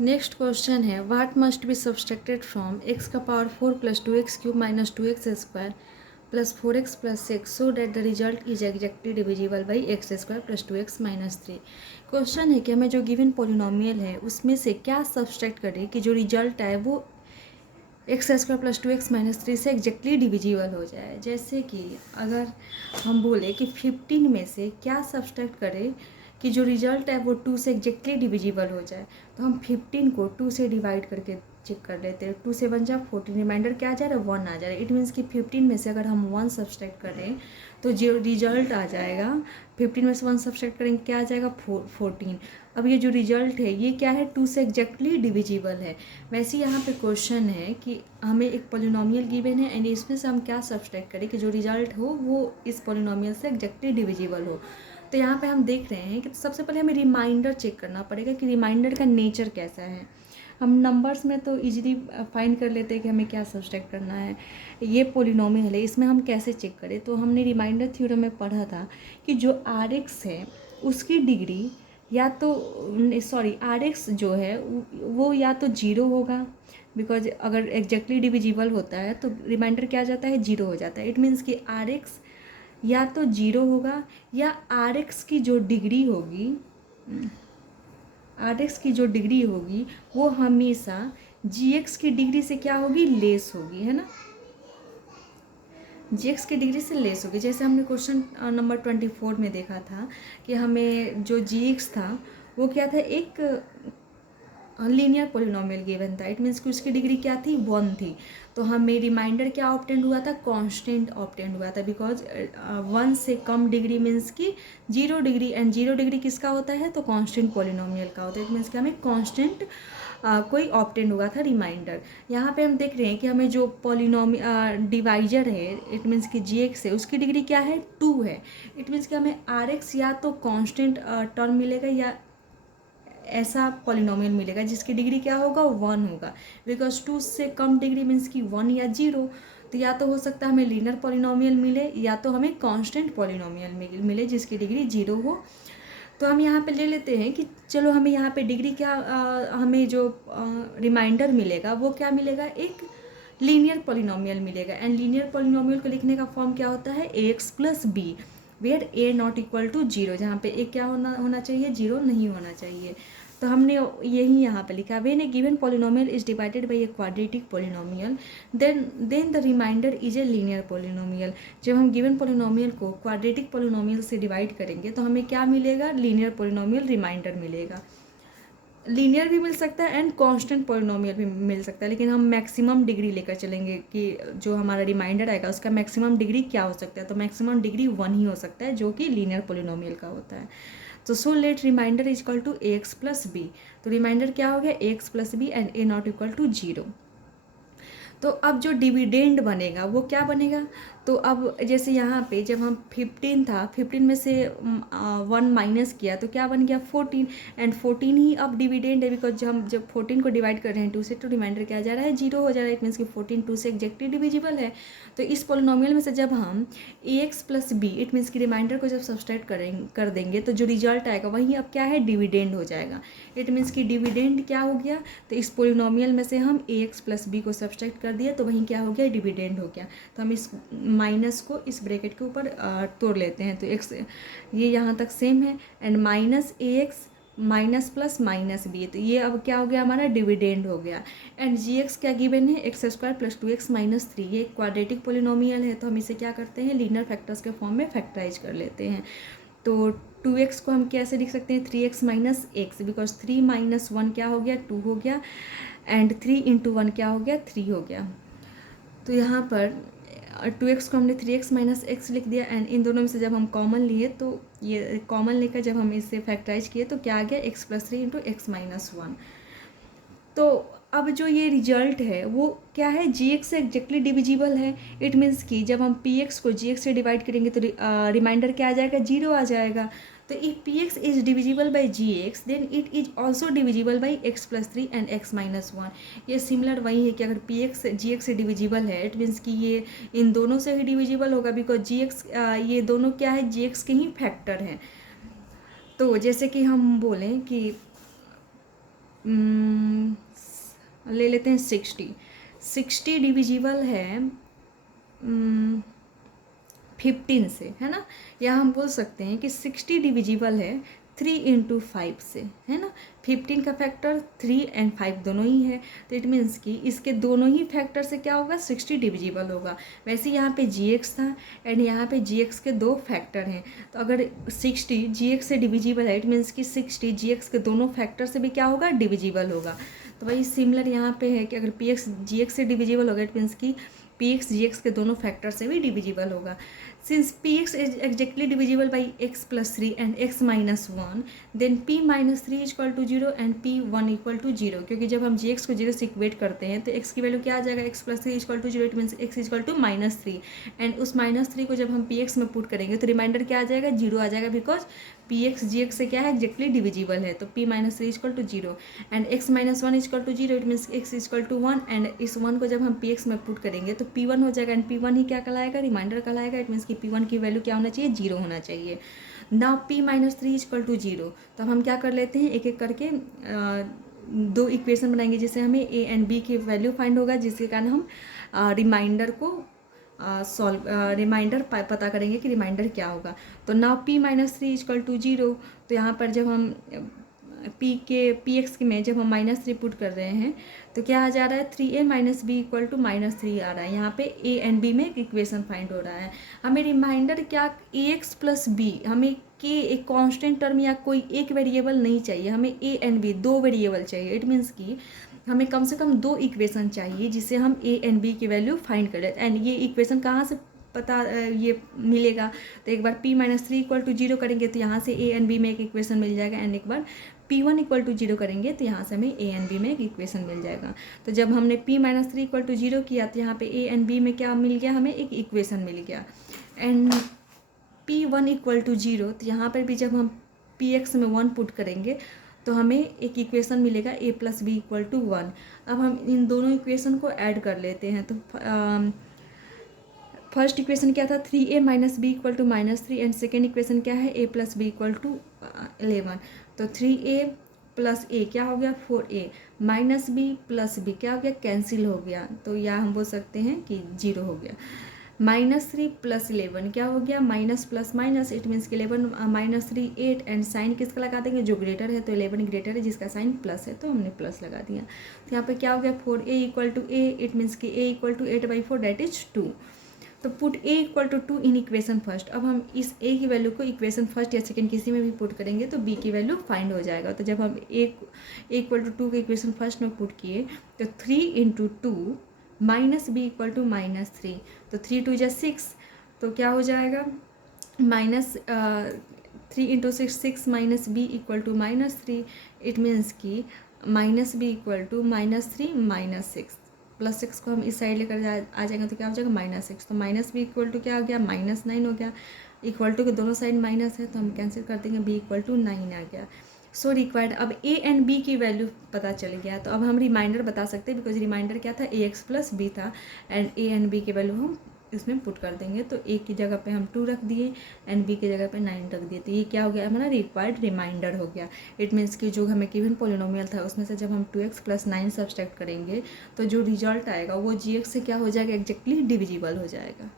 Next question है what must be subtracted from x का power 4 plus 2x cube minus 2x square plus 4x plus 6 so that the result is exactly divisible by x square plus 2x minus 3। Question है कि हमें जो given polynomial है उसमें से क्या subtract करें कि जो रिजल्ट आए वो x square plus 2x minus 3 से एग्जैक्टली डिविजिबल हो जाए। जैसे कि अगर हम बोले कि 15 में से क्या सब्सट्रैक्ट करें कि जो रिजल्ट है वो 2 से एग्जैक्टली डिविजिबल हो जाए, तो हम 15 को 2 से डिवाइड करके चेक कर लेते हैं। 2 से 1 जा 14, रिमाइंडर क्या आ जा रहा है 1 आ जा रहा है। इट मीन्स कि 15 में से अगर हम 1 सब्सट्रैक्ट करें तो जो रिजल्ट आ जाएगा 15 में से 1 सब्सट्रैक्ट करेंगे क्या आ जाएगा 14। अब ये जो रिजल्ट है ये क्या है 2 से एग्जैक्टली डिविजिबल है। वैसे यहाँ पे क्वेश्चन है कि हमें एक पोलिनोमियल गिवन है एंड इसमें से हम क्या सब्सट्रैक्ट करें कि जो रिजल्ट हो वो इस पोलिनोमियल से एग्जैक्टली डिविजिबल हो। तो यहाँ पे हम देख रहे हैं कि सबसे पहले हमें रिमाइंडर चेक करना पड़ेगा कि रिमाइंडर का नेचर कैसा है। हम नंबर्स में तो इजीली फाइंड कर लेते हैं कि हमें क्या सब्सट्रैक्ट करना है। ये पोलिनोमियल है, इसमें हम कैसे चेक करें, तो हमने रिमाइंडर थ्योरम में पढ़ा था कि जो आर एक्स है उसकी डिग्री या तो आर एक्स जो है वो या तो जीरो होगा, बिकॉज अगर एग्जैक्टली डिविजिबल होता है तो रिमाइंडर क्या आ जाता है जीरो हो जाता है। इट मीन्स कि आर एक्स या तो जीरो होगा या आर एक्स की जो डिग्री होगी वो हमेशा जी एक्स की डिग्री से क्या होगी लेस होगी, है ना, जी एक्स की डिग्री से लेस होगी। जैसे हमने क्वेश्चन नंबर 24 में देखा था कि हमें जो जी एक्स था वो क्या था एक लीनियर पोलिनोमियल गिवन था। इट मीन्स कि उसकी डिग्री क्या थी 1 थी। तो हमें रिमाइंडर क्या ऑब्टेंड हुआ था कांस्टेंट ऑब्टेंड हुआ था, बिकॉज 1 से कम डिग्री मीन्स कि 0 डिग्री एंड 0 डिग्री किसका होता है तो कांस्टेंट पोलिनोमियल का होता है। इट मीन्स कि हमें कांस्टेंट कोई ऑब्टेंड हुआ था रिमाइंडर। यहाँ पे हम देख रहे हैं कि हमें जो डिवाइजर है इट मीन्स कि जी एक्स है उसकी डिग्री क्या है 2 है। इट मीन्स कि हमें आर एक्स या तो कांस्टेंट टर्म मिलेगा या ऐसा पॉलिनोमियल मिलेगा जिसकी डिग्री क्या होगा 1 होगा, बिकॉज 2 से कम डिग्री मीन्स कि 1 या 0। तो या तो हो सकता है हमें लीनियर पॉलिनोमियल मिले या तो हमें कांस्टेंट पॉलिनोमियल मिले जिसकी डिग्री 0 हो। तो हम यहाँ पे ले लेते हैं कि चलो हमें यहाँ पे डिग्री क्या हमें जो रिमाइंडर मिलेगा वो क्या मिलेगा एक लीनियर पॉलिनोमियल मिलेगा। एंड लीनियर पॉलिनोमियल को लिखने का फॉर्म क्या होता है a x plus b, where a not equal to zero, जहाँ पे ए क्या होना चाहिए जीरो नहीं होना चाहिए। तो हमने यही यहाँ पे लिखा when a given polynomial is divided by a quadratic polynomial then the remainder is a linear polynomial. जब हम गिवन पॉलिनोमियल को क्वाड्रेटिक पॉलिनोमियल से डिवाइड करेंगे तो हमें क्या मिलेगा लीनियर पॉलिनोमियल रिमाइंडर मिलेगा। लीनियर भी मिल सकता है एंड कांस्टेंट पॉलिनोमियल भी मिल सकता है, लेकिन हम मैक्सिमम डिग्री लेकर चलेंगे कि जो हमारा रिमाइंडर आएगा उसका मैक्सिमम डिग्री क्या हो सकता है, तो मैक्सिमम डिग्री 1 ही हो सकता है जो कि लीनियर पॉलिनोमियल का होता है। तो so let remainder is equal to a x plus b. तो रिमाइंडर क्या हो गया a x plus b and a not equal to zero. तो अब जो डिविडेंड बनेगा वो क्या बनेगा, तो अब जैसे यहाँ पे जब हम 15 था 15 में से 1 माइनस किया तो क्या बन गया 14 एंड 14 ही अब डिविडेंड है, बिकॉज जब 14 को डिवाइड कर रहे हैं 2 से तो रिमाइंडर क्या जा रहा है 0 हो जा रहा है। इट मीन्स कि 14 2 से एग्जैक्टली डिविजिबल है। तो इस पोलिनोमियल में से जब हम a x plus b it means कि रिमाइंडर को जब सब्सट्रैक्ट कर देंगे तो जो रिजल्ट आएगा वही अब क्या है डिविडेंड हो जाएगा। इट मीन्स कि डिविडेंड क्या हो गया, तो इस पोलिनोमियल में से हम ए एक्स प्लस बी को सब्सट्रैक्ट कर दिया तो वहीं क्या हो गया डिविडेंड हो गया। तो हम इस माइनस को इस ब्रैकेट के ऊपर तोड़ लेते हैं तो एक्स ये यहाँ तक सेम है and minus a x minus plus minus b, तो ये अब क्या हो गया हमारा डिविडेंड हो गया। एंड जी एक्स क्या गिवन है x square plus 2x minus 3, ये क्वाड्रेटिक पोलिनोमियल है तो हम इसे क्या करते हैं लीनियर फैक्टर्स के फॉर्म में फैक्टराइज कर लेते हैं। तो 2x को हम कैसे लिख सकते हैं 3x minus x, because 3 minus 1 क्या हो गया 2 हो गया एंड 3 इंटू 1 क्या हो गया 3 हो गया। तो यहाँ पर 2x को हमने 3x माइनस एक्स लिख दिया एंड इन दोनों में से जब हम कॉमन लिए तो ये कॉमन लेकर जब हम इसे फैक्टराइज किए तो क्या आ गया x plus 3 into x minus 1। तो अब जो ये रिजल्ट है वो क्या है जी एक्स से एग्जैक्टली डिविजिबल है। इट मीन्स कि जब हम पी एक्स को जी एक्स से डिवाइड करेंगे तो रिमाइंडर क्या आ जाएगा 0 आ जाएगा। तो if p x is divisible by g x then it is also divisible by x plus 3 and x minus 1। ये सिमिलर वही है कि अगर पी एक्स जी एक्स से डिविजिबल है इट मीन्स कि ये इन दोनों से ही डिविजिबल होगा, बिकॉज जी एक्स ये दोनों क्या है जी एक्स के ही फैक्टर हैं। तो जैसे कि हम बोलें कि ले लेते हैं 60। 60 डिविजिबल है 15 से, है ना। या हम बोल सकते हैं कि 60 डिविजिबल है 3 इंटू 5 से, है ना। 15 का फैक्टर 3 एंड 5 दोनों ही है, तो इट मीन्स कि इसके दोनों ही फैक्टर से क्या होगा, 60 डिविजिबल होगा। वैसे यहाँ पे gx था एंड यहाँ पे gx के दो फैक्टर हैं, तो अगर 60 gx से डिविजिबल है, इट मीन्स कि 60 gx के दोनों फैक्टर से भी क्या होगा, डिविजिबल होगा। तो वही सिमिलर यहाँ पे है कि अगर px gx से डिविजिबल होगा, इट मीन्स कि px gx के दोनों फैक्टर से भी डिविजिबल होगा। Since px is exactly divisible by x plus 3 and x minus 1, then p minus 3 is equal to 0 and p1 equal to 0, क्योंकि जब हम gx को 0 से इक्वेट करते हैं तो x की वैल्यू क्या आ जाएगा, x plus 3 is equal to 0, it means x is equal to -3, and उस -3 को जब हम px में पुट करेंगे तो रिमाइंडर क्या आ जाएगा, 0 आ जाएगा, बिकॉज px gx से क्या है, एक्जेक्टली डिविजिबल है। तो p minus 3 is equal to 0 and x minus 1 is equal to 0, it means x is equal to 1, and इस 1 को जब हम px में पुट करेंगे तो p1 हो जाएगा, एंड p1 ही क्या कहलाएगा, रिमाइंडर कहलाएगा। इट मीन्स कि p1 की वैल्यू क्या होना चाहिए, 0 होना चाहिए। Now p minus 3 is equal to 0, तो अब हम क्या कर लेते हैं, एक एक करके दो इक्वेशन बनाएंगे जिससे हमें a एंड b की वैल्यू फाइंड होगा, जिसके कारण हम रिमाइंडर को रिमाइंडर पता करेंगे कि रिमाइंडर क्या होगा। तो now p minus 3 equal to 0, तो यहाँ पर जब हम पी एक्स में जब हम -3 पुट कर रहे हैं तो क्या आ जा रहा है, 3a minus b equal to -3 आ रहा है। यहाँ पे a एंड b में एक इक्वेशन फाइंड हो रहा है। हमें रिमाइंडर क्या, ax प्लस b, हमें के एक कांस्टेंट टर्म या कोई एक वेरिएबल नहीं चाहिए, हमें a एंड b दो वेरिएबल चाहिए। इट मीन्स कि हमें कम से कम दो इक्वेशन चाहिए जिससे हम a एंड b की वैल्यू फाइंड कर लें। एंड ये इक्वेशन कहाँ से पता ये मिलेगा, तो एक बार p माइनस 3 इक्वल टू 0 करेंगे तो यहाँ से a एंड b में एक इक्वेशन मिल जाएगा, एंड एक बार p1 इक्वल टू 0 करेंगे तो यहाँ से हमें a एंड b में एक इक्वेशन मिल जाएगा। तो जब हमने p माइनस 3 इक्वल टू 0 किया तो यहाँ पे a एंड b में क्या मिल गया, हमें एक इक्वेशन मिल गया। एंड p1 इक्वल टू 0, तो यहाँ पर भी जब हम px में 1 पुट करेंगे तो हमें एक इक्वेशन मिलेगा a plus b equal to 1। अब हम इन दोनों इक्वेशन को ऐड कर लेते हैं। तो फर्स्ट इक्वेशन क्या था, 3a minus b equal to -3, and second equation क्या है, a plus b equal to 11। तो 3a प्लस a क्या हो गया, 4a, minus B plus B क्या हो गया, कैंसिल हो गया, तो या हम बोल सकते हैं कि 0 हो गया। -3 प्लस 11 क्या हो गया, minus plus minus, it means कि 11 माइनस 3 8, एंड साइन किसका लगा देंगे, जो ग्रेटर है, तो 11 ग्रेटर है जिसका साइन प्लस है, तो हमने प्लस लगा दिया। तो यहाँ पे क्या हो गया, 4a equal to a, it means कि a equal to 8/4 that is 2। तो put a equal to 2 in equation first. अब हम इस a की वैल्यू को इक्वेशन फर्स्ट या सेकंड किसी में भी पुट करेंगे तो b की वैल्यू फाइंड हो जाएगा। तो जब हम a इक्वल टू 2 के इक्वेशन फर्स्ट में पुट किए तो 3 into 2 minus b equal to -3, तो 3 2 जा 6, तो क्या हो जाएगा, -3 into 6 minus b equal to -3, it means कि minus b equal to -3 -6, plus 6 को हम इस साइड लेकर आ जाएंगे तो क्या हो जाएगा, -6, तो माइनस बी इक्वल टू क्या हो गया, -9 हो गया। इक्वल टू के दोनों साइड माइनस है तो हम कैंसिल कर देंगे, b इक्वल टू 9 आ गया। सो रिक्वायर्ड, अब a एंड b की वैल्यू पता चल गया, तो अब हम रिमाइंडर बता सकते हैं, बिकॉज रिमाइंडर क्या था, ax प्लस b था, एंड a एंड b की वैल्यू हम इसमें पुट कर देंगे। तो a की जगह पे हम 2 रख दिए एंड b की जगह पे 9 रख दिए, तो ये क्या हो गया, हमारा रिक्वायर्ड रिमाइंडर हो गया। इट मीन्स कि जो हमें गिवन पॉलिनोमियल था उसमें से जब हम 2x प्लस 9 सब्सट्रैक्ट करेंगे तो जो रिजल्ट आएगा वो gx से क्या हो जाएगा, एग्जैक्टली डिविजिबल हो जाएगा।